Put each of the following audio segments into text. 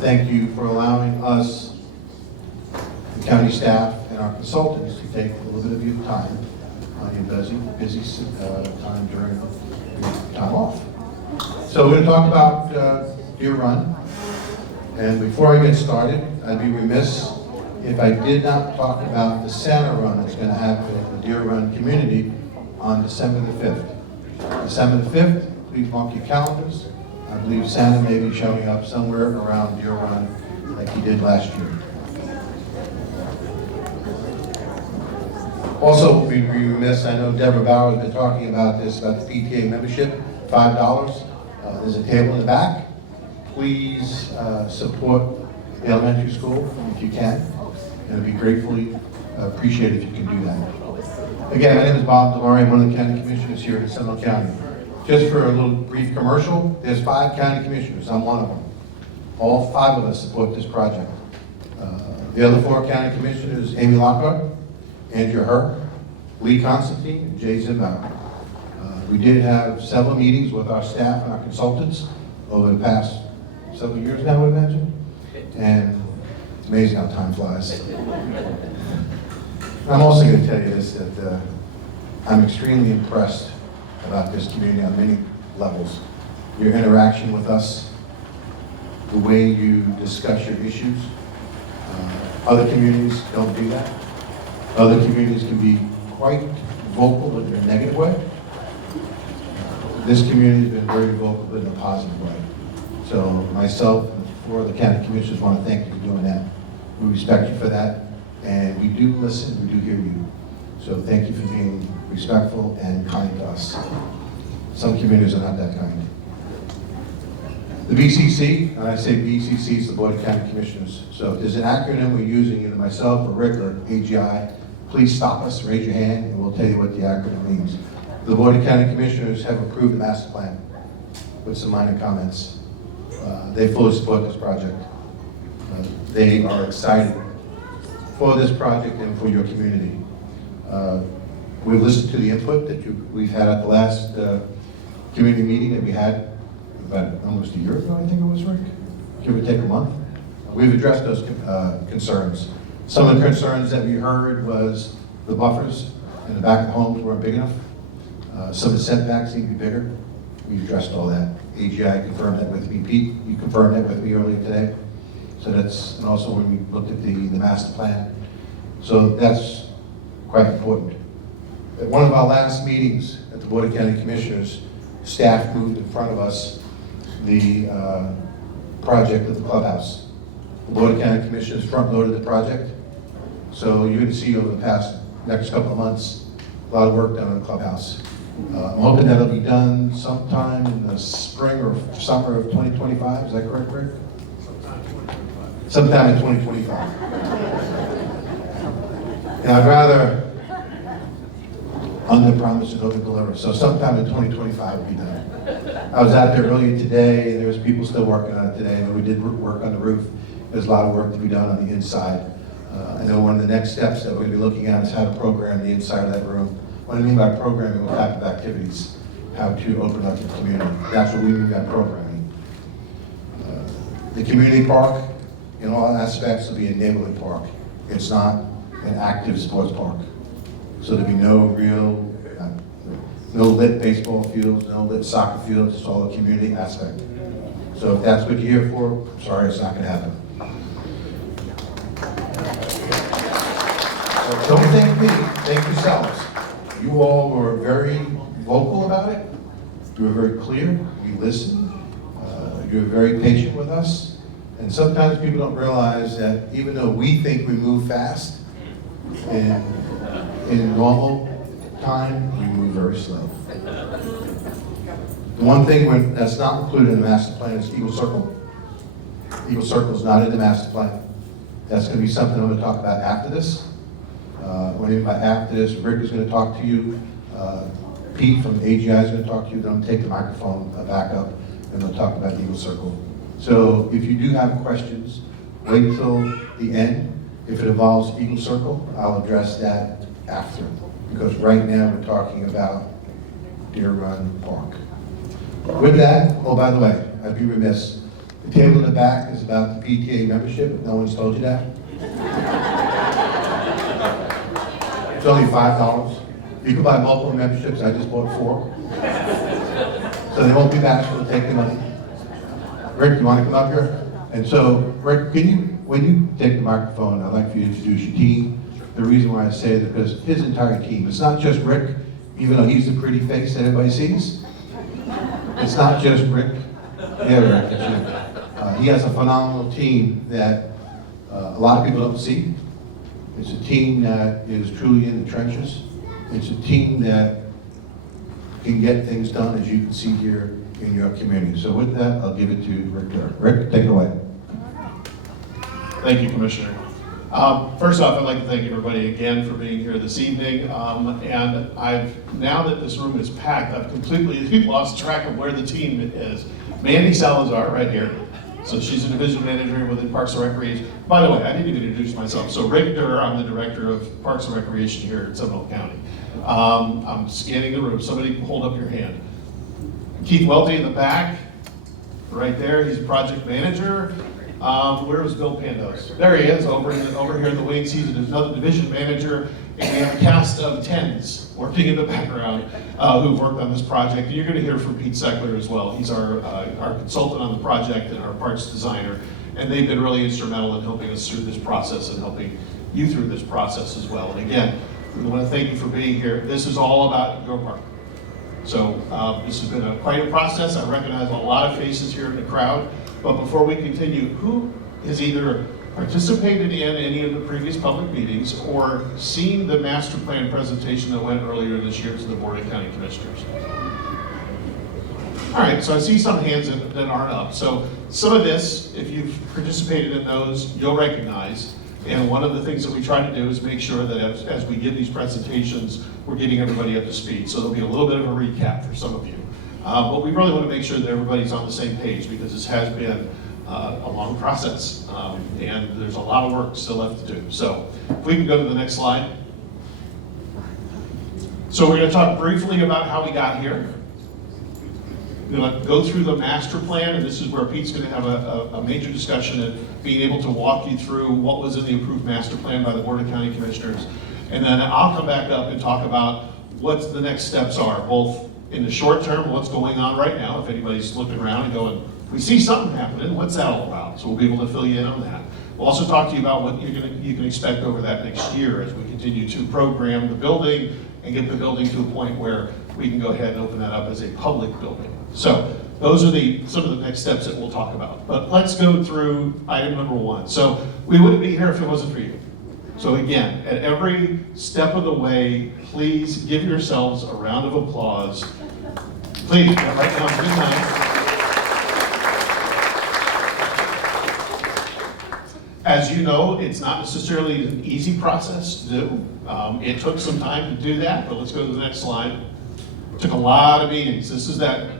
thank you for allowing us, the county staff, and our consultants to take a little bit of your time on your busy time during your time off. So we're going to talk about deerrun. And before I get started, I'd be remiss if I did not talk about the Santa Run that's going to happen in the deerrun community on December the 5th. December the 5th, please mark your calendars. I believe Santa may be showing up somewhere around deerrun like he did last year. Also, we'd be remiss, I know Deborah Bauer has been talking about this, about the PTA membership, $5. There's a table in the back. Please support the elementary school if you can. And it'd be gratefully appreciated if you can do that. Again, my name is Bob DeLaurie. I'm one of the county commissioners here in Seminole County. Just for a little brief commercial, there's 5 county commissioners. I'm one of them. All 5 of us support this project. The other 4 county commissioners, Amy Lockhart, Andrew Herr, Lee Constantine, and Jay Zimbauer. We did have several meetings with our staff and our consultants over the past several years now, I would imagine. And it's amazing how time flies. I'm also going to tell you this, that I'm extremely impressed about this community on many levels. Your interaction with us, the way you discuss your issues. Other communities don't do that. Other communities can be quite vocal in a negative way. This community has been very vocal but in a positive way. So myself and 4 of the county commissioners want to thank you for doing that. We respect you for that, and we do listen, we do hear you. So thank you for being respectful and kind to us. Some communities are not that kind. The BCC, and I say BCC, is the Board of County Commissioners. So if there's an acronym we're using, either myself or Rick or AGI, please stop us, raise your hand, and we'll tell you what the acronym means. The Board of County Commissioners have approved the master plan with some minor comments. They fully support this project. They are excited for this project and for your community. We've listened to the input that we've had at the last community meeting that we had about almost a year ago, I think it was, Rick? Give or take a month. We've addressed those concerns. Some of the concerns that we heard was the buffers in the back of the homes weren't big enough. Some of the setbacks need to be bigger. We addressed all that. AGI confirmed that with me. Pete, you confirmed that with me earlier today. So that's, and also when we looked at the master plan. So that's quite important. At one of our last meetings at the Board of County Commissioners, staff moved in front of us the project of the clubhouse. The Board of County Commissioners front-loaded the project. So you're going to see over the next couple of months, a lot of work done on the clubhouse. I'm hoping that'll be done sometime in the spring or summer of 2025. Is that correct, Rick? Sometime in 2025. And I'd rather under-promise and over-deliver. So sometime in 2025 will be done. I was out there earlier today, and there was people still working on it today, and we did work on the roof. There's a lot of work to be done on the inside. I know one of the next steps that we're going to be looking at is how to program the inside of that room. What I mean by programming, what type of activities, how to open up the community. That's what we mean by programming. The community park, in all aspects, will be a neighborhood park. It's not an active sports park. So there'll be no lit baseball fields, no lit soccer fields, it's all a community aspect. So if that's what you're here for, sorry, it's not going to happen. So don't thank me, thank yourselves. You all were very vocal about it. You were very clear. We listened. You were very patient with us. And sometimes people don't realize that even though we think we move fast, in normal time, we move very slow. The one thing that's not included in the master plan is Eagle Circle. Eagle Circle is not in the master plan. That's going to be something I'm going to talk about after this. What I mean by after this, Rick is going to talk to you. Pete from AGI is going to talk to you. Then I'm going to take the microphone back up, and we'll talk about Eagle Circle. So if you do have questions, wait till the end. If it involves Eagle Circle, I'll address that after. Because right now we're talking about Deerrun Park. With that, oh, by the way, I'd be remiss. The table in the back is about the PTA membership, if no one's told you that. It's only $5. You can buy multiple memberships, I just bought 4. So they won't be bashful to take the money. Rick, you want to come up here? And so, Rick, when you take the microphone, I'd like for you to introduce your team. The reason why I say that because his entire team, it's not just Rick, even though he's the pretty face that everybody sees. It's not just Rick. Yeah, Rick, it's you. He has a phenomenal team that a lot of people don't see. It's a team that is truly in the trenches. It's a team that can get things done, as you can see here in your community. So with that, I'll give it to Rick Durr. Rick, take it away. Thank you, Commissioner. First off, I'd like to thank everybody again for being here this evening. And now that this room is packed, I've completely lost track of where the team is. Mandy Salazar, right here. So she's a division manager within Parks and Recreation. By the way, I didn't even introduce myself. So Rick Durr, I'm the director of Parks and Recreation here in Seminole County. I'm scanning the room. Somebody hold up your hand. Keith Welty in the back, right there. He's a project manager. Where was Bill Pandos? There he is, over here in the wings. He's another division manager, and we have a cast of 10s working in the background who've worked on this project. And you're going to hear from Pete Seckler as well. He's our consultant on the project and our parts designer, and they've been really instrumental in helping us through this process and helping you through this process as well. And again, we want to thank you for being here. This is all about your park. So this has been quite a process. I recognize a lot of faces here in the crowd. But before we continue, who has either participated in any of the previous public meetings or seen the master plan presentation that went earlier this year to the Board of County Commissioners? All right, so I see some hands that aren't up. So some of this, if you've participated in those, you'll recognize. And one of the things that we try to do is make sure that as we give these presentations, we're getting everybody up to speed. So there'll be a little bit of a recap for some of you. But we really want to make sure that everybody's on the same page because this has been a long process and there's a lot of work still left to do. So if we can go to the next slide. So we're going to talk briefly about how we got here. We're going to go through the master plan, and this is where Pete's going to have a major discussion and being able to walk you through what was in the approved master plan by the Board of County Commissioners. And then I'll come back up and talk about what the next steps are, both in the short term, what's going on right now, if anybody's looking around and going, we see something happening, what's that all about? So we'll be able to fill you in on that. We'll also talk to you about what you can expect over that next year as we continue to program the building and get the building to a point where we can go ahead and open that up as a public building. So those are some of the next steps that we'll talk about. But let's go through item number 1. So we wouldn't be here if it wasn't for you. So again, at every step of the way, please give yourselves a round of applause. Please, right now, good night. As you know, it's not necessarily an easy process to do. It took some time to do that, but let's go to the next slide. It took a lot of meetings. This is that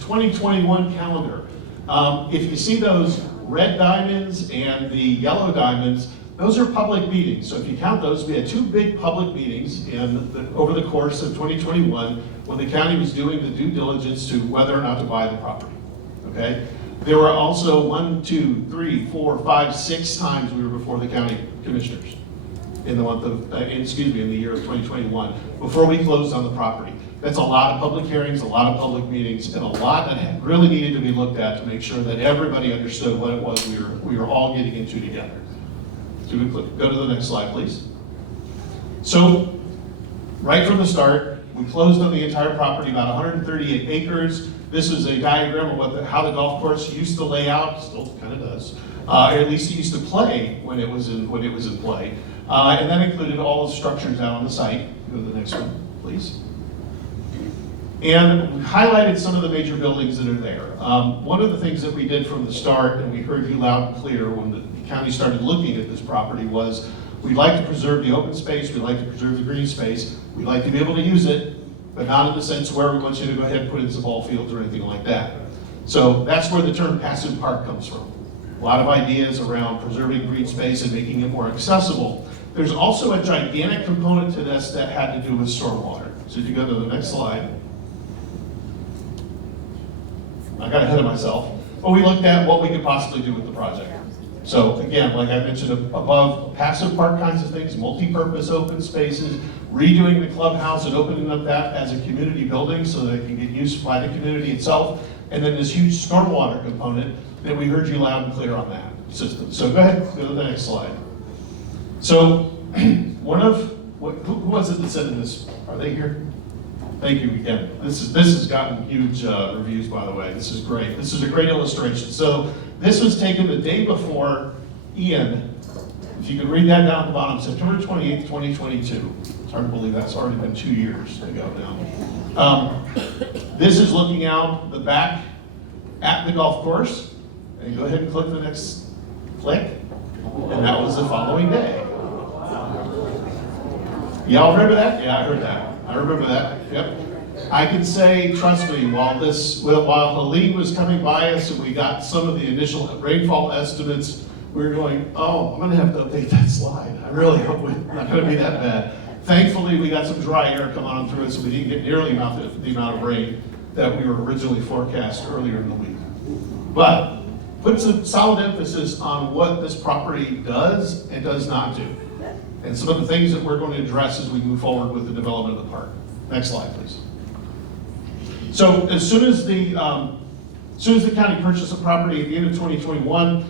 2021 calendar. If you see those red diamonds and the yellow diamonds, those are public meetings. So if you count those, we had 2 big public meetings over the course of 2021 when the county was doing the due diligence to whether or not to buy the property, okay? There were also 1, 2, 3, 4, 5, 6 times we were before the county commissioners in the month of, in the year of 2021, before we closed on the property. That's a lot of public hearings, a lot of public meetings, and a lot that really needed to be looked at to make sure that everybody understood what it was we were all getting into together. So we go to the next slide, please. So, right from the start, we closed on the entire property, about 138 acres. This is a diagram of how the golf course used to lay out, still kind of does, or at least it used to play when it was in play. And that included all the structures out on the site. Go to the next one, please. And we highlighted some of the major buildings that are there. One of the things that we did from the start, and we heard you loud and clear when the county started looking at this property, was we'd like to preserve the open space, we'd like to preserve the green space, we'd like to be able to use it, but not in the sense where we want you to go ahead and put in some ball fields or anything like that. So that's where the term passive park comes from. A lot of ideas around preserving green space and making it more accessible. There's also a gigantic component to this that had to do with stormwater. So if you go to the next slide. I got ahead of myself. but we looked at what we could possibly do with the project. So again, like I mentioned above, passive park kinds of things, multi-purpose open spaces, redoing the clubhouse and opening up that as a community building so that it can get used by the community itself. And then this huge stormwater component that we heard you loud and clear on that system. So go ahead, go to the next slide. So who was it that said this? Are they here? Thank you again. This has gotten huge reviews, by the way. This is great. This is a great illustration. So this was taken the day before Ian. If you could read that down at the bottom, September 28th, 2022. It's hard to believe that's already been 2 years ago now. This is looking out the back at the golf course. And go ahead and click the next click. And that was the following day. Y'all remember that? Yeah, I heard that. I remember that. Yep. I can say, trust me, while Helene was coming by us and we got some of the initial rainfall estimates, we were going, oh, I'm going to have to update that slide. I really hope it's not going to be that bad. Thankfully, we got some dry air coming on through it, so we didn't get nearly the amount of rain that we were originally forecast earlier in the week. But puts a solid emphasis on what this property does and does not do, and some of the things that we're going to address as we move forward with the development of the park. Next slide, please. So as soon as the county purchased the property at the end of 2021,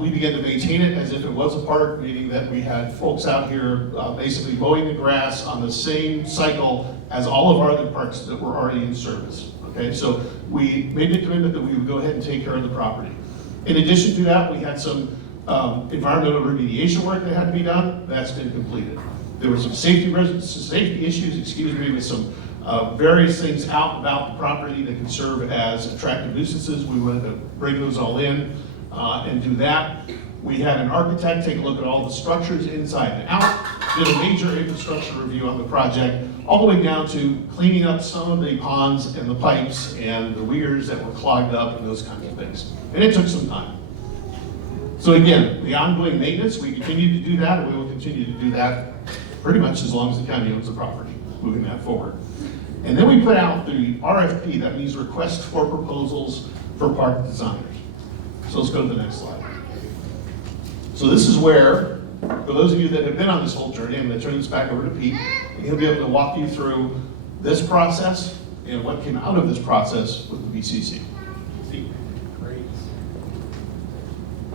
we began to maintain it as if it was a park, meaning that we had folks out here basically mowing the grass on the same cycle as all of our other parks that were already in service. Okay, so we made the commitment that we would go ahead and take care of the property. In addition to that, we had some environmental remediation work that had to be done. That's been completed. There were some safety issues, with some various things out about the property that could serve as attractive nuisances. We wanted to bring those all in and do that. We had an architect take a look at all the structures inside and out, did a major infrastructure review on the project, all the way down to cleaning up some of the ponds and the pipes and the weirs that were clogged up and those kinds of things. And it took some time. So again, the ongoing maintenance, we continue to do that, and we will continue to do that pretty much as long as the county owns the property, moving that forward. And then we put out the RFP, that means request for proposals for park designers. So let's go to the next slide. So this is where, for those of you that have been on this whole journey, I'm going to turn this back over to Pete, and he'll be able to walk you through this process and what came out of this process with the BCC. Pete. Great.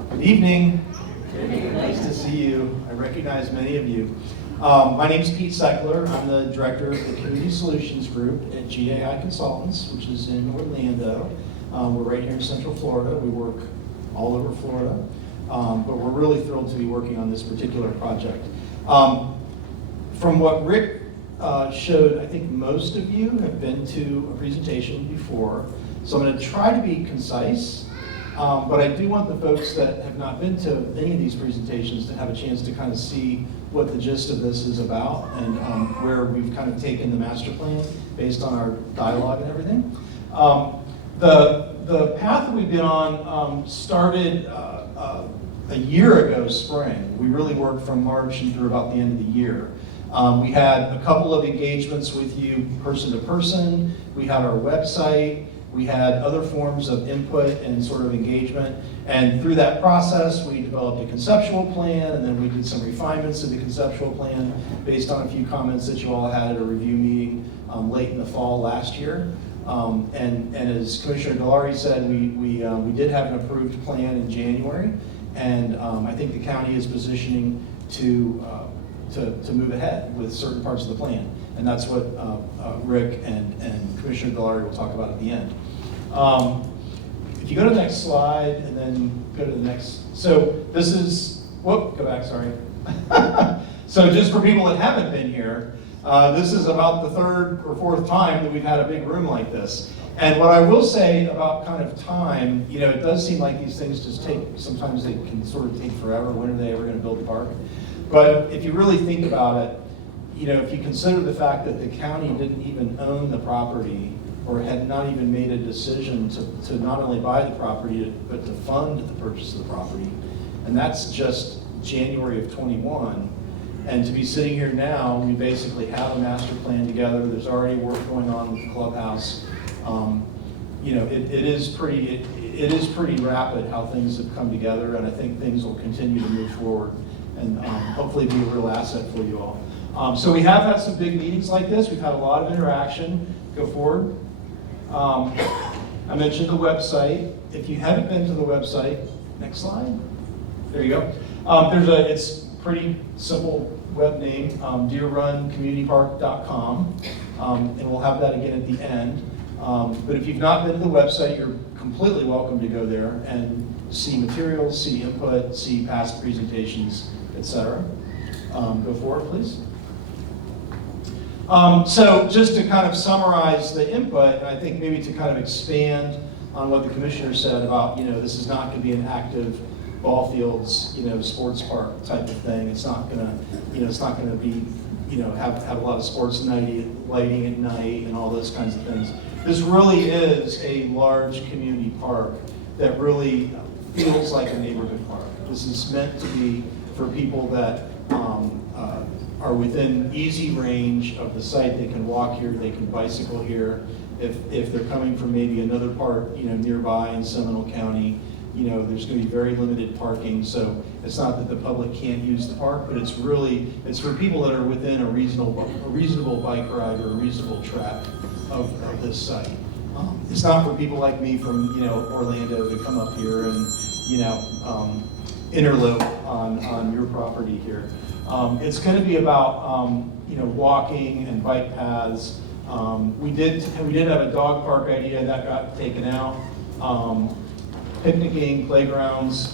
Good evening. Nice to see you. I recognize many of you. My name is Pete Seckler. I'm the director of the Community Solutions Group at GAI Consultants, which is in Orlando. We're right here in Central Florida. We work all over Florida, but we're really thrilled to be working on this particular project. From what Rick showed, I think most of you have been to a presentation before, so I'm going to try to be concise, but I do want the folks that have not been to any of these presentations to have a chance to kind of see what the gist of this is about and where we've kind of taken the master plan based on our dialogue and everything. The path that we've been on started a year ago spring. We really worked from March and through about the end of the year. We had a couple of engagements with you person to person. We had our website. We had other forms of input and sort of engagement. And through that process, we developed a conceptual plan, and then we did some refinements of the conceptual plan based on a few comments that you all had at a review meeting late in the fall last year. And as Commissioner Delary said, we did have an approved plan in January, and I think the county is positioning to move ahead with certain parts of the plan. And that's what Rick and Commissioner Delary will talk about at the end. If you go to the next slide and then go to the next, so this is, whoop, go back, sorry. So just for people that haven't been here, this is about the third or fourth time that we've had a big room like this. And what I will say about kind of time, you know, it does seem like these things just take, sometimes they can sort of take forever. When are they ever going to build the park? But if you really think about it, you know, if you consider the fact that the county didn't even own the property or had not even made a decision to not only buy the property, but to fund the purchase of the property, and that's just January of 21. And to be sitting here now, we basically have a master plan together. There's already work going on with the clubhouse. You know, it is pretty, it is pretty rapid how things have come together, and I think things will continue to move forward and hopefully be a real asset for you all. So we have had some big meetings like this. We've had a lot of interaction. Go forward. I mentioned the website. If you haven't been to the website, next slide. There you go. It's pretty simple web name, deerruncommunitypark.com, and we'll have that again at the end. But if you've not been to the website, you're completely welcome to go there and see materials, see input, see past presentations, etc. Go forward, please. So just to kind of summarize the input, and I think maybe to kind of expand on what the commissioner said about, this is not going to be an active ball fields, sports park type of thing. It's not going to, it's not going to be, have a lot of sports lighting at night and all those kinds of things. This really is a large community park that really feels like a neighborhood park. This is meant to be for people that are within easy range of the site. They can walk here, they can bicycle here. If they're coming from maybe another park, nearby in Seminole County, there's going to be very limited parking. So it's not that the public can't use the park, but it's for people that are within a reasonable bike ride or a reasonable trek of this site. It's not for people like me from Orlando to come up here and interlope on your property here. It's going to be about walking and bike paths. We did have a dog park idea that got taken out. Picnicking, playgrounds,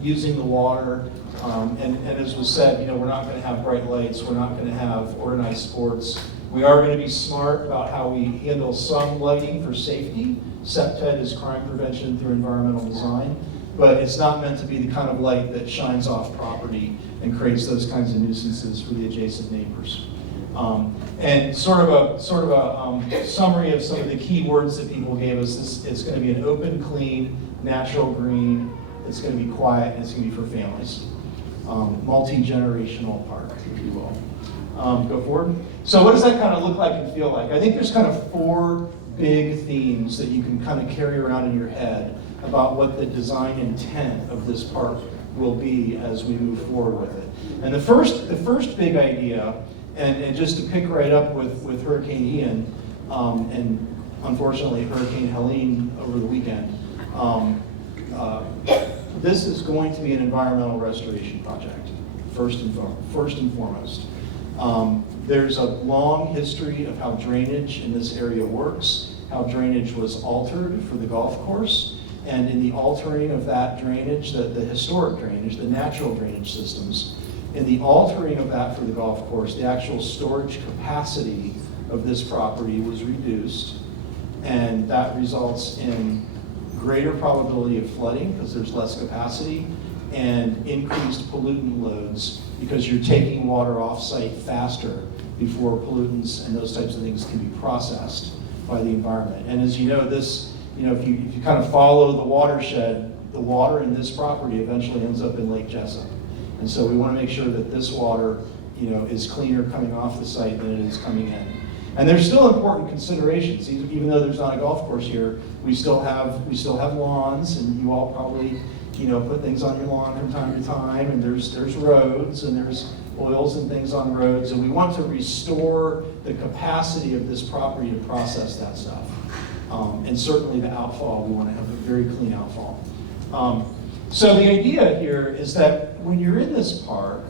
using the water, and as was said, we're not going to have bright lights. We're not going to have organized sports. We are going to be smart about how we handle some lighting for safety. SEPTED is crime prevention through environmental design, but it's not meant to be the kind of light that shines off property and creates those kinds of nuisances for the adjacent neighbors. And sort of a summary of some of the key words that people gave us. It's going to be an open, clean, natural green. It's going to be quiet, and it's going to be for families. Multi-generational park, if you will. Go forward. So what does that kind of look like and feel like? I think there's kind of 4 big themes that you can kind of carry around in your head about what the design intent of this park will be as we move forward with it. And the first big idea, and just to pick right up with Hurricane Ian, and unfortunately Hurricane Helene over the weekend, this is going to be an environmental restoration project, first and foremost. There's a long history of how drainage in this area works, how drainage was altered for the golf course, and in the altering of that drainage, the historic drainage, the natural drainage systems, in the altering of that for the golf course, the actual storage capacity of this property was reduced, and that results in greater probability of flooding because there's less capacity, and increased pollutant loads because you're taking water off-site faster before pollutants and those types of things can be processed by the environment. And as you know, this, if you kind of follow the watershed, the water in this property eventually ends up in Lake Jessup. And so we want to make sure that this water, is cleaner coming off the site than it is coming in. And there's still important considerations, even though there's not a golf course here. We still have lawns, and you all probably put things on your lawn from time to time, and there's roads, and there's oils and things on roads, and we want to restore the capacity of this property to process that stuff. And certainly the outfall, we want to have a very clean outfall. So the idea here is that when you're in this park,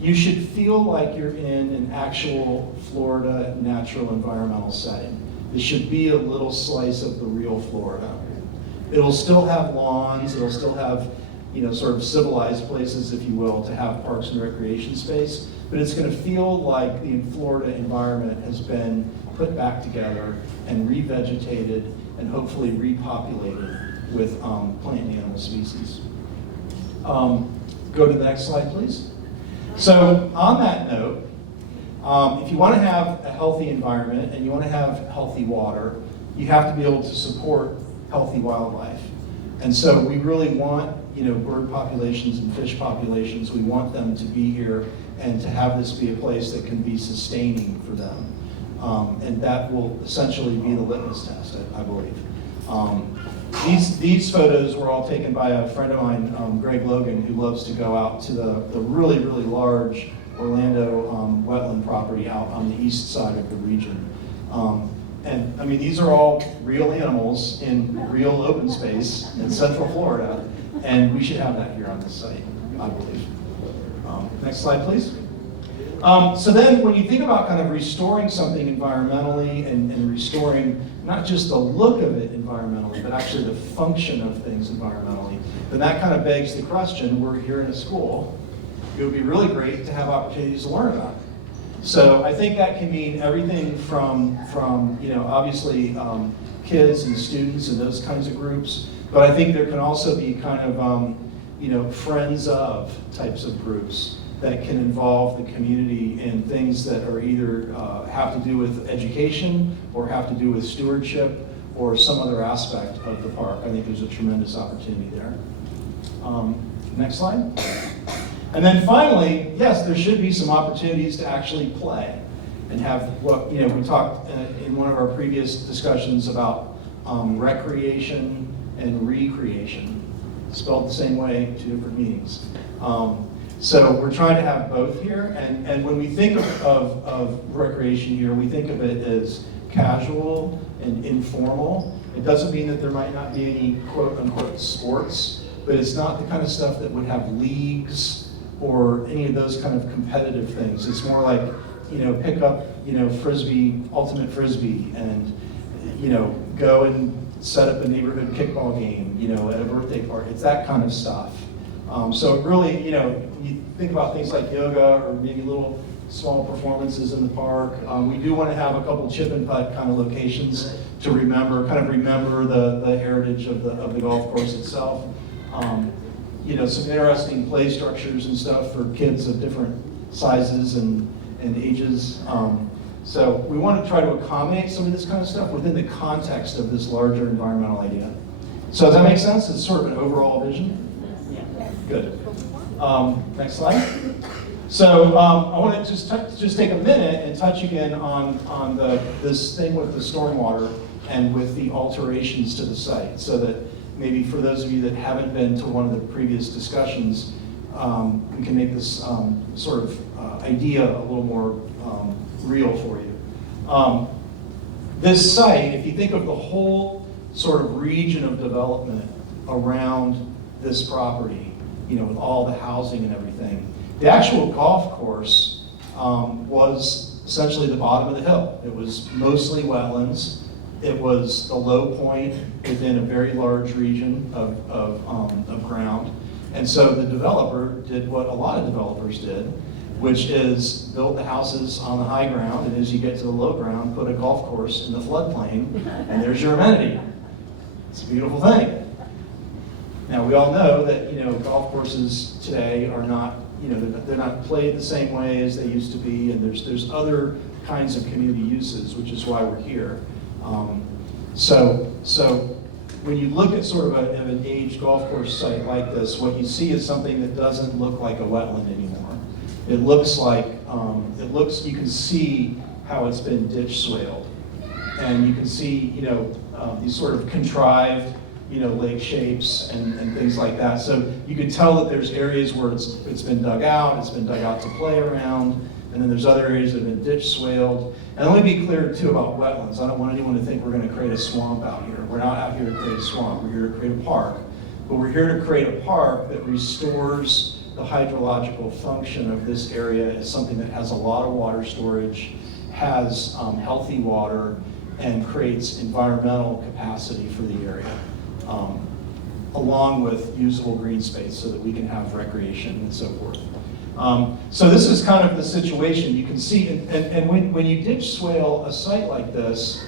you should feel like you're in an actual Florida natural environmental setting. This should be a little slice of the real Florida. It'll still have lawns, it'll still have, sort of civilized places, if you will, to have parks and recreation space, but it's going to feel like the Florida environment has been put back together and revegetated and hopefully repopulated with plant and animal species. Go to the next slide, please. So on that note, if you want to have a healthy environment and you want to have healthy water, you have to be able to support healthy wildlife. And so we really want, bird populations and fish populations, we want them to be here and to have this be a place that can be sustaining for them. And that will essentially be the litmus test, I believe. These photos were all taken by a friend of mine, Greg Logan, who loves to go out to the really, really large Orlando wetland property out on the east side of the region. And I mean, these are all real animals in real open space in Central Florida, and we should have that here on this site, I believe. Next slide, please. So then when you think about kind of restoring something environmentally and restoring not just the look of it environmentally, but actually the function of things environmentally, then that kind of begs the question, we're here in a school, it would be really great to have opportunities to learn about it. So I think that can mean everything from obviously kids and students and those kinds of groups, but I think there can also be kind of friends of types of groups that can involve the community in things that are either have to do with education or have to do with stewardship or some other aspect of the park. I think there's a tremendous opportunity there. Next slide. And then finally, yes, there should be some opportunities to actually play and have what, we talked in one of our previous discussions about recreation and recreation, spelled the same way, two different meanings. So we're trying to have both here, and when we think of recreation here, we think of it as casual and informal. It doesn't mean that there might not be any quote-unquote sports, but it's not the kind of stuff that would have leagues or any of those kind of competitive things. It's more like, pick up, frisbee, ultimate frisbee, and, go and set up a neighborhood kickball game, at a birthday party. It's that kind of stuff. So it really, you think about things like yoga or maybe little small performances in the park. We do want to have a couple chip and putt kind of locations to remember the heritage of the golf course itself. Some interesting play structures and stuff for kids of different sizes and ages. So we want to try to accommodate some of this kind of stuff within the context of this larger environmental idea. So does that make sense? It's sort of an overall vision? Good. Next slide. So I want to just take a minute and touch again on this thing with the stormwater and with the alterations to the site, so that maybe for those of you that haven't been to one of the previous discussions, we can make this sort of idea a little more real for you. This site, if you think of the whole sort of region of development around this property, with all the housing and everything, the actual golf course was essentially the bottom of the hill. It was mostly wetlands. It was the low point within a very large region of ground. And so the developer did what a lot of developers did, which is build the houses on the high ground, and as you get to the low ground, put a golf course in the floodplain, and there's your amenity. It's a beautiful thing. Now, we all know that, golf courses today are not, they're not played the same way as they used to be, and there's other kinds of community uses, which is why we're here. So when you look at sort of an aged golf course site like this, what you see is something that doesn't look like a wetland anymore. It looks like, you can see how it's been ditch swaled. And you can see, these sort of contrived, lake shapes and things like that. So you can tell that there's areas where it's been dug out to play around, and then there's other areas that have been ditch swaled. And let me be clear too about wetlands. I don't want anyone to think we're going to create a swamp out here. We're not out here to create a swamp. We're here to create a park. But we're here to create a park that restores the hydrological function of this area as something that has a lot of water storage, has healthy water, and creates environmental capacity for the area, along with usable green space so that we can have recreation and so forth. So this is kind of the situation. You can see, and when you ditch swale a site like this,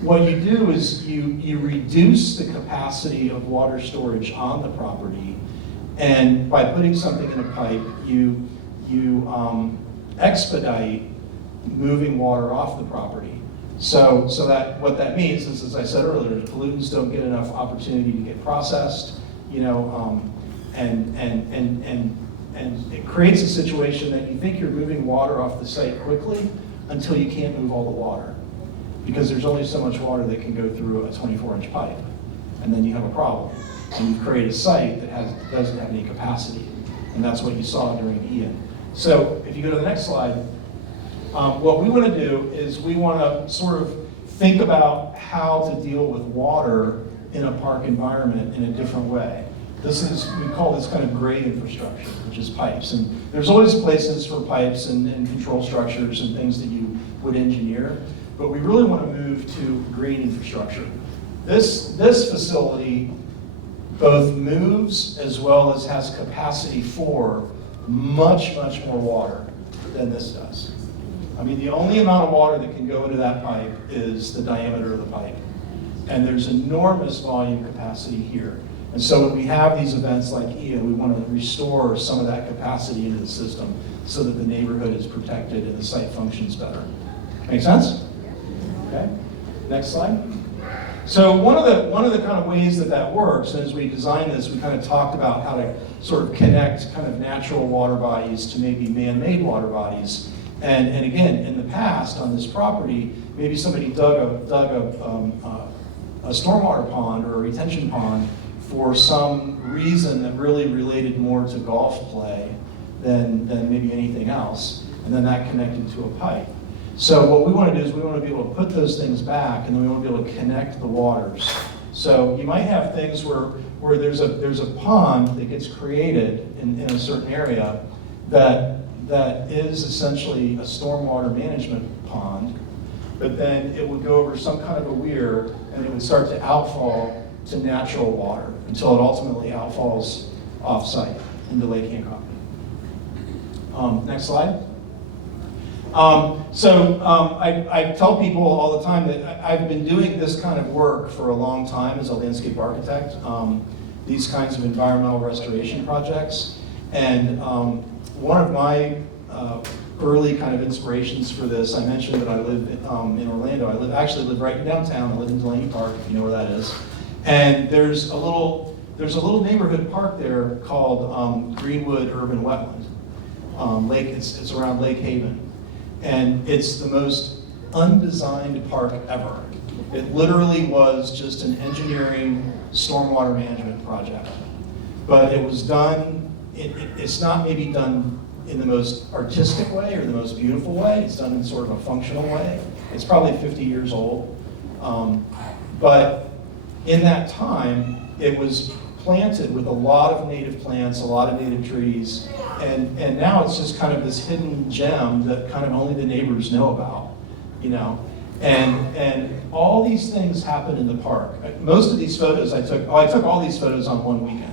what you do is you reduce the capacity of water storage on the property, and by putting something in a pipe, you expedite moving water off the property. So that what that means is, as I said earlier, pollutants don't get enough opportunity to get processed, and it creates a situation that you think you're moving water off the site quickly until you can't move all the water, because there's only so much water that can go through a 24-inch pipe. and then you have a problem. And you've created a site that doesn't have any capacity. And that's what you saw during Ian. So if you go to the next slide, what we want to do is we want to sort of think about how to deal with water in a park environment in a different way. We call this kind of gray infrastructure, which is pipes. And there's always places for pipes and control structures and things that you would engineer, but we really want to move to green infrastructure. This facility both moves as well as has capacity for much more water than this does. I mean, the only amount of water that can go into that pipe is the diameter of the pipe. And there's enormous volume capacity here. And so when we have these events like Ian, we want to restore some of that capacity into the system so that the neighborhood is protected and the site functions better. Make sense? Okay. Next slide. So one of the kind of ways that works, and as we designed this, we kind of talked about how to sort of connect kind of natural water bodies to maybe man-made water bodies. And again, in the past on this property, maybe somebody dug a stormwater pond or a retention pond for some reason that really related more to golf play than maybe anything else, and then that connected to a pipe. So what we want to do is we want to be able to put those things back, and then we want to be able to connect the waters. So you might have things where there's a pond that gets created in a certain area that is essentially a stormwater management pond, but then it would go over some kind of a weir, and it would start to outfall to natural water until it ultimately outfalls off-site into Lake Hancock. Next slide. I tell people all the time that I've been doing this kind of work for a long time as a landscape architect, these kinds of environmental restoration projects. And one of my early kind of inspirations for this, I mentioned that I live in Orlando. I actually live right downtown. I live in Delaney Park, if you know where that is. And there's a little neighborhood park there called Greenwood Urban Wetland. It's around Lake Haven. And it's the most undesigned park ever. It literally was just an engineering stormwater management project. But it was done, it's not maybe done in the most artistic way or the most beautiful way. It's done in sort of a functional way. It's probably 50 years old. But in that time, it was planted with a lot of native plants, a lot of native trees, and now it's just kind of this hidden gem that kind of only the neighbors know about, you know. And all these things happen in the park. Most of these photos I took all these photos on one weekend.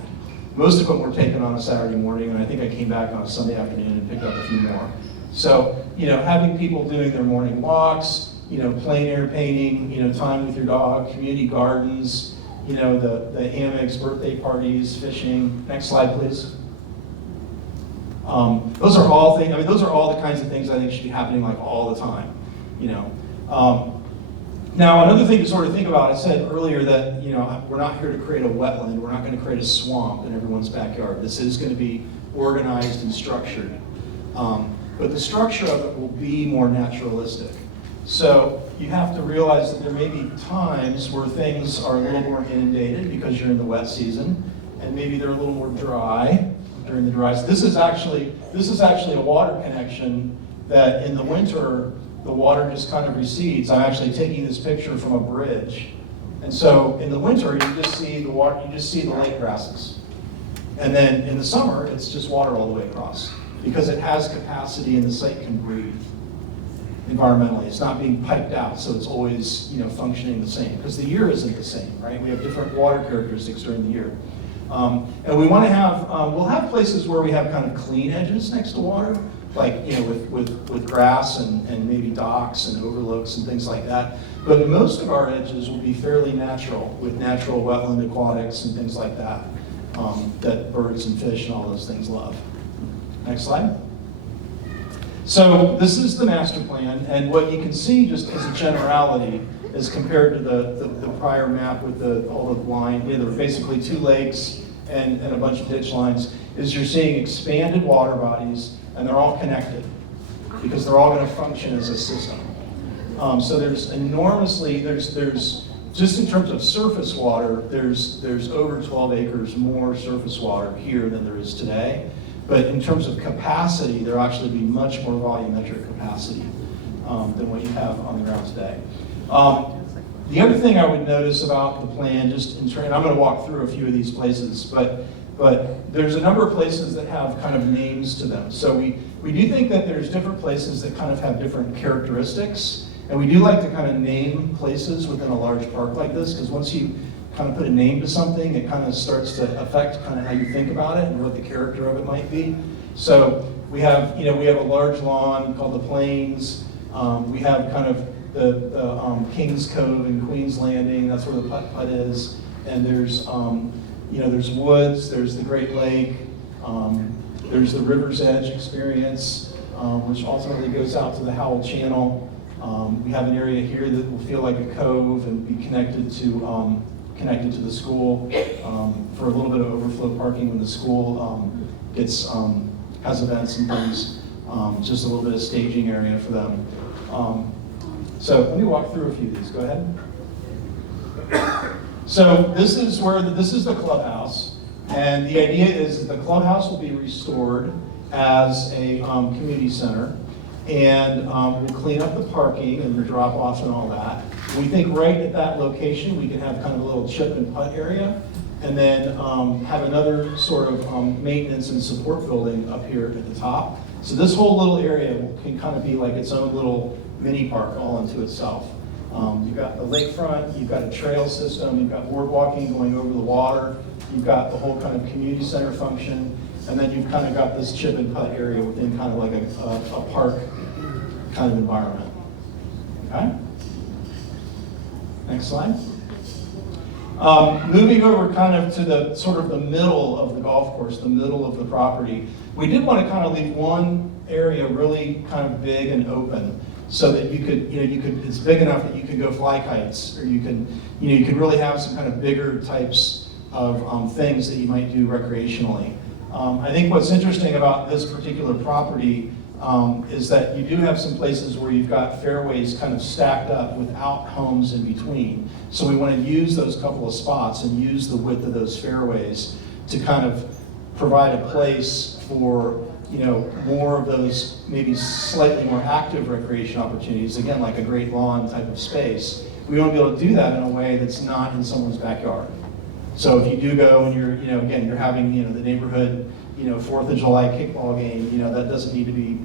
Most of them were taken on a Saturday morning, and I think I came back on a Sunday afternoon and picked up a few more. So, you know, having people doing their morning walks, you know, plein air painting, you know, time with your dog, community gardens, you know, the Amex birthday parties, fishing. Next slide, please. Those are all things. I mean, those are all the kinds of things I think should be happening like all the time. You know. Now, another thing to sort of think about. I said earlier that we're not here to create a wetland. We're not going to create a swamp in everyone's backyard. This is going to be organized and structured. But the structure of it will be more naturalistic. So you have to realize that there may be times where things are a little more inundated because you're in the wet season, and maybe they're a little more dry during the dry season. This is actually a water connection that in the winter the water just kind of recedes. I'm actually taking this picture from a bridge, and so in the winter you just see the water, you just see the lake grasses, and then in the summer it's just water all the way across because it has capacity and the site can breathe. Environmentally, it's not being piped out, so it's always functioning the same because the year isn't the same, right? We have different water characteristics during the year, and we want to have we'll have places where we have kind of clean edges next to water, like with grass and maybe docks and overlooks and things like that. But most of our edges will be fairly natural, with natural wetland aquatics and things like that that birds and fish and all those things love. Next slide. So this is the master plan, and what you can see just as a generality as compared to the prior map with all the line, there were basically 2 lakes and a bunch of ditch lines, is you're seeing expanded water bodies, and they're all connected because they're all going to function as a system. So there's Just in terms of surface water, there's over 12 acres more surface water here than there is today. But in terms of capacity, there'll actually be much more volumetric capacity than what you have on the ground today. The other thing I would notice about the plan, and I'm going to walk through a few of these places, but there's a number of places that have kind of names to them. So we do think that there's different places that kind of have different characteristics. And we do like to kind of name places within a large park like this, because once you kind of put a name to something, it kind of starts to affect kind of how you think about it and what the character of it might be. So we have a large lawn called the Plains. We have kind of the Kings Cove and Queens Landing. That's where the putt-putt is. And there's there's woods. There's the Great Lake. There's the River's Edge experience, which ultimately goes out to the Howell Channel. We have an area here that will feel like a cove and be connected to the school for a little bit of overflow parking when the school has events and things. Just a little bit of staging area for them. So let me walk through a few of these. Go ahead. So this is the clubhouse, and the idea is that the clubhouse will be restored as a community center. And we'll clean up the parking and the drop off and all that. We think right at that location we can have kind of a little chip and putt area, and then have another sort of maintenance and support building up here at the top. So this whole little area can kind of be like its own little mini park all into itself. You've got the lakefront, you've got a trail system, you've got boardwalking going over the water, you've got the whole kind of community center function, and then you've kind of got this chip and putt area within kind of like a park kind of environment. Okay? Next slide. Moving over kind of to the sort of the middle of the golf course, the middle of the property, we did want to kind of leave one area really kind of big and open, so that it's big enough that you could go fly kites, or you could really have some kind of bigger types of things that you might do recreationally. I think what's interesting about this particular property is that you do have some places where you've got fairways kind of stacked up without homes in between. So we want to use those couple of spots and use the width of those fairways to kind of provide a place for more of those maybe slightly more active recreation opportunities, again, like a great lawn type of space. We want to be able to do that in a way that's not in someone's backyard. So if you do go and you're having, the neighborhood, 4th of July kickball game, that doesn't need to be,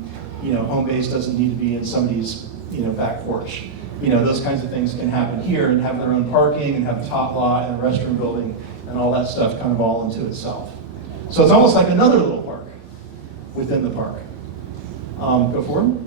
home base doesn't need to be in somebody's, back porch. Those kinds of things can happen here and have their own parking and have a top lot and a restroom building and all that stuff kind of all into itself. So it's almost like another little park within the park. Go forward.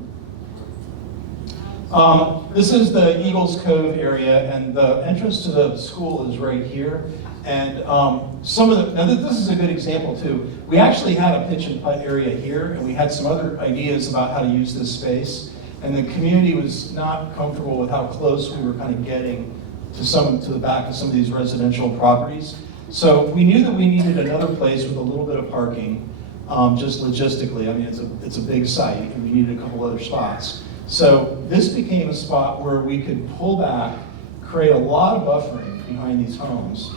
This is the Eagles Cove area, and the entrance to the school is right here. And now this is a good example too. We actually had a pitch and putt area here, and we had some other ideas about how to use this space. And the community was not comfortable with how close we were kind of getting to the back of some of these residential properties. So we knew that we needed another place with a little bit of parking, just logistically. I mean, it's a big site, and we needed a couple other spots. So this became a spot where we could pull back, create a lot of buffering behind these homes,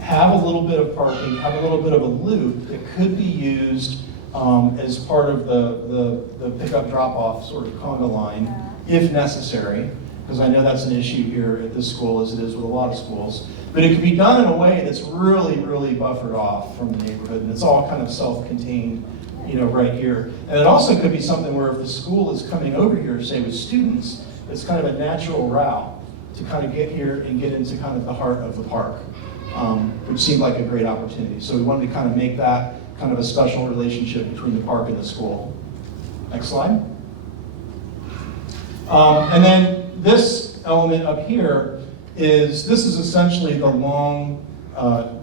have a little bit of parking, have a little bit of a loop that could be used as part of the pickup drop-off sort of conga line, if necessary, because I know that's an issue here at this school, as it is with a lot of schools. But it can be done in a way that's really, really buffered off from the neighborhood, and it's all kind of self-contained, right here. And it also could be something where if the school is coming over here, say with students, it's kind of a natural route to kind of get here and get into kind of the heart of the park, which seemed like a great opportunity. So we wanted to kind of make that kind of a special relationship between the park and the school. Next slide. And then this element up here is essentially the long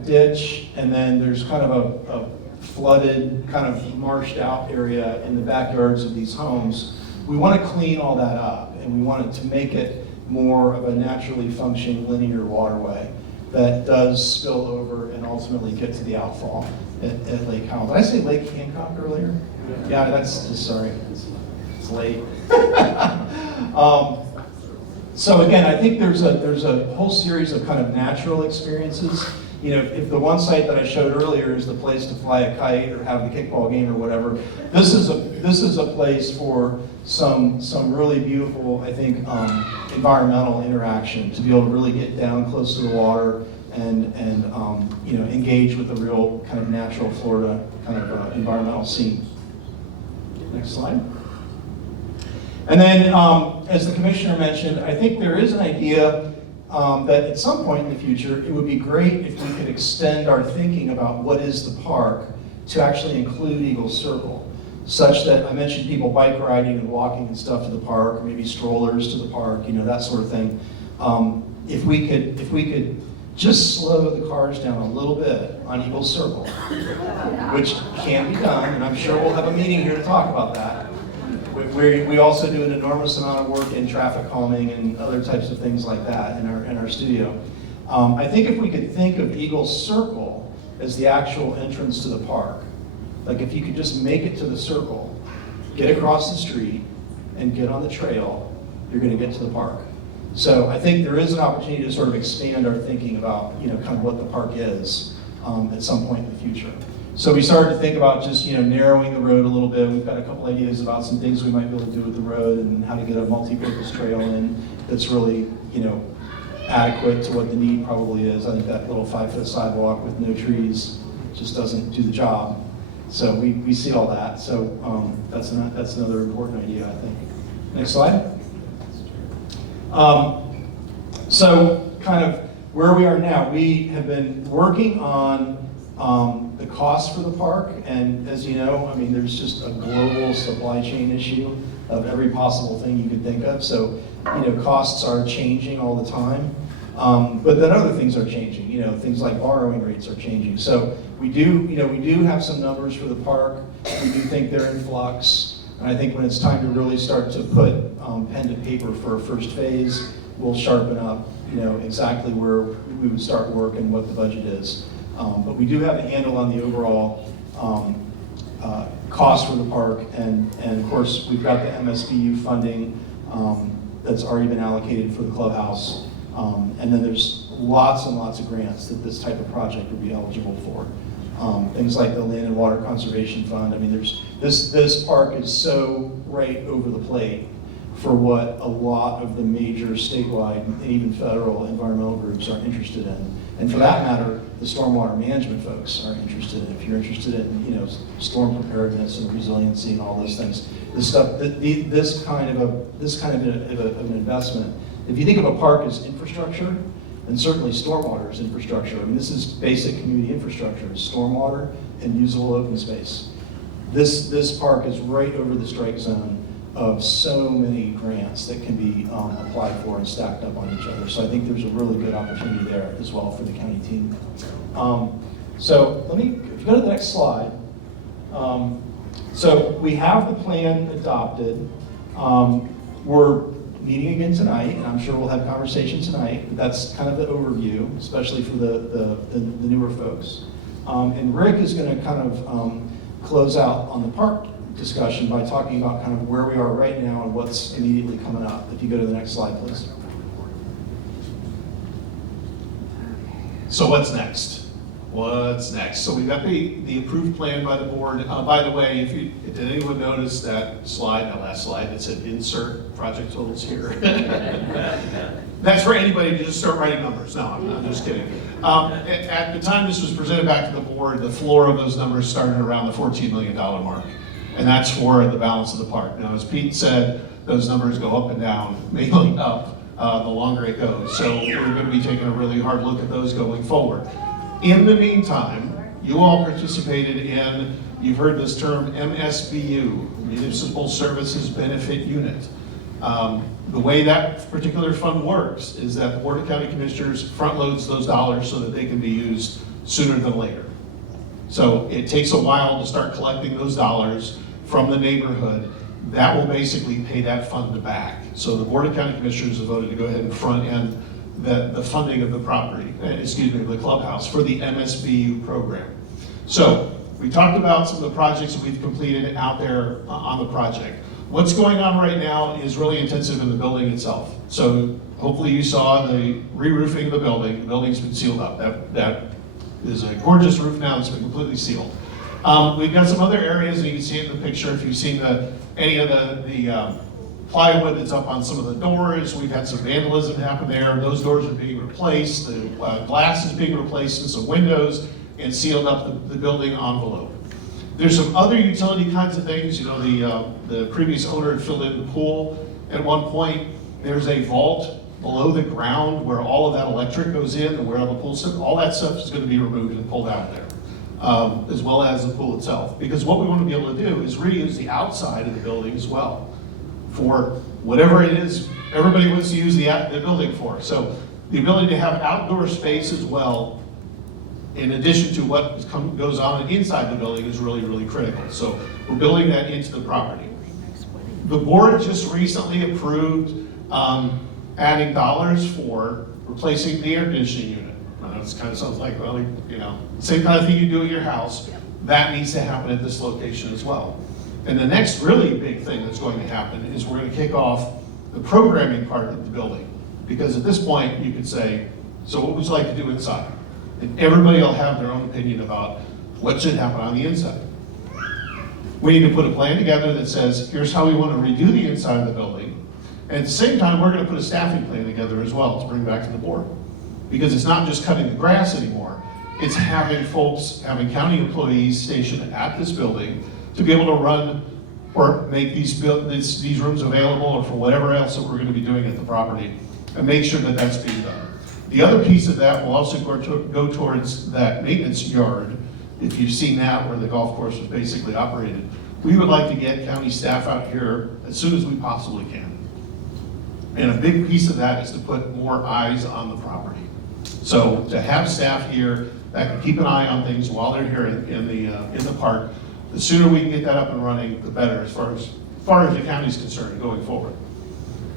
ditch, and then there's kind of a flooded, kind of marshed out area in the backyards of these homes. We want to clean all that up, and we wanted to make it more of a naturally functioning linear waterway that does spill over and ultimately get to the outfall at Lake Howell. Did I say Lake Hancock earlier? Yeah, that's just, sorry, it's late. So again, I think there's a whole series of kind of natural experiences. You know, if the one site that I showed earlier is the place to fly a kite or have the kickball game or whatever, this is a place for some really beautiful, I think, environmental interaction, to be able to really get down close to the water and you know, engage with the real kind of natural Florida kind of environmental scene. Next slide. And then, as the commissioner mentioned, I think there is an idea that at some point in the future, it would be great if we could extend our thinking about what is the park to actually include Eagle Circle, such that I mentioned people bike riding and walking and stuff to the park, or maybe strollers to the park, you know, that sort of thing. If we could just slow the cars down a little bit on Eagle Circle, which can be done, and I'm sure we'll have a meeting here to talk about that. We also do an enormous amount of work in traffic calming and other types of things like that in our studio. I think if we could think of Eagle Circle as the actual entrance to the park, like if you could just make it to the circle, get across the street, and get on the trail, you're going to get to the park. So I think there is an opportunity to sort of expand our thinking about, you know, kind of what the park is at some point in the future. So we started to think about just, you know, narrowing the road a little bit. We've got a couple ideas about some things we might be able to do with the road and how to get a multi-purpose trail in that's really, you know, adequate to what the need probably is. I think that little 5-foot sidewalk with no trees just doesn't do the job. So we see all that. So that's another important idea, I think. Next slide. So kind of where we are now, we have been working on the cost for the park, and as you know, I mean, there's just a global supply chain issue of every possible thing you could think of. So, you know, costs are changing all the time, but then other things are changing. You know, things like borrowing rates are changing. So we do have some numbers for the park. We do think they're in flux, and I think when it's time to really start to put pen to paper for a first phase, we'll sharpen up, you know, exactly where we would start work and what the budget is. But we do have a handle on the overall cost for the park, and of course we've got the MSBU funding that's already been allocated for the clubhouse, and then there's lots and lots of grants that this type of project would be eligible for. Things like the Land and Water Conservation Fund. I mean, this park is so right over the plate for what a lot of the major statewide and even federal environmental groups are interested in. And for that matter, the stormwater management folks are interested in. If you're interested in, you know, storm preparedness and resiliency and all those things, this stuff, this kind of an investment. If you think of a park as infrastructure, and certainly stormwater is infrastructure. I mean, this is basic community infrastructure: stormwater and usable open space. This park is right over the strike zone of so many grants that can be applied for and stacked up on each other. So I think there's a really good opportunity there as well for the county team. So if you go to the next slide. So we have the plan adopted. We're meeting again tonight, and I'm sure we'll have conversation tonight. But that's kind of the overview, especially for the newer folks. And Rick is going to kind of close out on the park discussion by talking about kind of where we are right now and what's immediately coming up. If you go to the next slide, please. So what's next? What's next? So we've got the approved plan by the board. By the way, did anyone notice that last slide that said insert project totals here? That's for anybody to just start writing numbers. No, I'm just kidding. At the time this was presented back to the board, the floor of those numbers started around the $14 million mark. And that's for the balance of the park. Now, as Pete said, those numbers go up and down, mainly up the longer it goes. So we're going to be taking a really hard look at those going forward. In the meantime, you all participated in, you've heard this term, MSBU, Municipal Services Benefit Unit. The way that particular fund works is that the Board of County Commissioners front loads those dollars so that they can be used sooner than later. So it takes a while to start collecting those dollars from the neighborhood. That will basically pay that fund back. So the Board of County Commissioners have voted to go ahead and front end the funding of the the clubhouse for the MSBU program. So we talked about some of the projects that we've completed out there on the project. What's going on right now is really intensive in the building itself. So hopefully you saw the re-roofing of the building. The building's been sealed up. That is a gorgeous roof now that's been completely sealed. We've got some other areas, and you can see it in the picture if you've seen any of the plywood that's up on some of the doors. We've had some vandalism happen there. Those doors are being replaced. The glass is being replaced in some windows and sealed up the building envelope. There's some other utility kinds of things. You know, the previous owner had filled in the pool at one point. There's a vault below the ground where all of that electric goes in and where all the pool stuff, all that stuff is going to be removed and pulled out of there, as well as the pool itself. Because what we want to be able to do is reuse the outside of the building as well for whatever it is everybody wants to use the building for. So the ability to have outdoor space as well, in addition to what goes on inside the building, is really, really critical. So we're building that into the property. The board just recently approved adding dollars for replacing the air conditioning unit. I know it kind of sounds like, well, you know, same kind of thing you do at your house. That needs to happen at this location as well. And the next really big thing that's going to happen is we're going to kick off the programming part of the building. Because at this point, you could say, so what would you like to do inside? And everybody will have their own opinion about what should happen on the inside. We need to put a plan together that says, here's how we want to redo the inside of the building. And at the same time, we're going to put a staffing plan together as well to bring back to the board. Because it's not just cutting the grass anymore, it's having county employees stationed at this building to be able to run or make these rooms available, or for whatever else that we're going to be doing at the property, and make sure that that's being done. The other piece of that will also go towards that maintenance yard. If you've seen that, where the golf course was basically operated, we would like to get county staff out here as soon as we possibly can. And a big piece of that is to put more eyes on the property. So to have staff here that can keep an eye on things while they're here in the park, the sooner we can get that up and running, the better as far as the county's concerned going forward.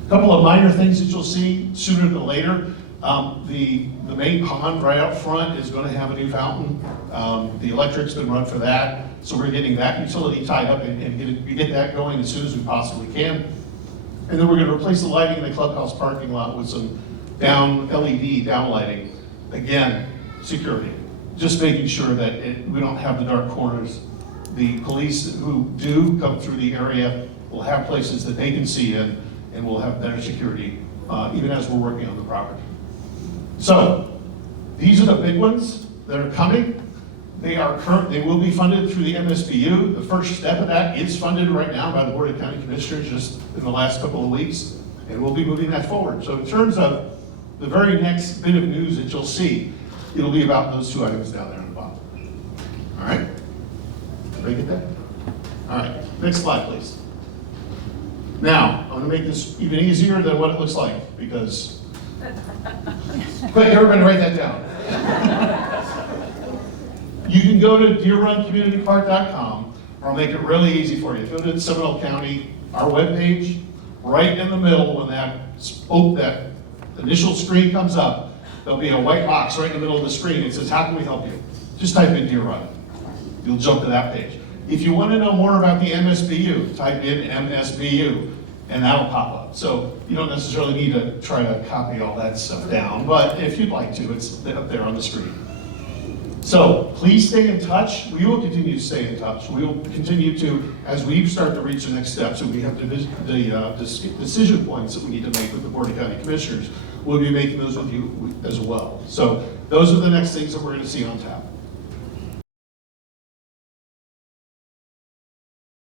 A couple of minor things that you'll see sooner than later. The main pond right out front is going to have a new fountain. The electric's been run for that, so we're getting that utility tied up and get that going as soon as we possibly can. And then we're going to replace the lighting in the clubhouse parking lot with some LED downlighting. Again, security. Just making sure that we don't have the dark corners. The police who do come through the area will have places that they can see in, and we'll have better security, even as we're working on the property. So, these are the big ones that are coming. They will be funded through the MSBU. The first step of that is funded right now by the Board of County Commissioners just in the last couple of weeks, and we'll be moving that forward. So in terms of the very next bit of news that you'll see, it'll be about those two items down there on the bottom. All right? Did I get that? All right, next slide, please. Now, I'm gonna make this even easier than what it looks like, because, quick, everybody write that down. You can go to deerruncommunitypark.com, or I'll make it really easy for you. Go to Seminole County, our webpage, right in the middle when that initial screen comes up, there'll be a white box right in the middle of the screen. It says, how can we help you? Just type in deerrun. You'll jump to that page. If you want to know more about the MSBU, type in MSBU, and that'll pop up. So you don't necessarily need to try to copy all that stuff down, but if you'd like to, it's up there on the screen. So please stay in touch. We will continue to stay in touch. We will continue to, as we start to reach the next steps, and we have the decision points that we need to make with the Board of County Commissioners, we'll be making those with you as well. So those are the next things that we're going to see on tap.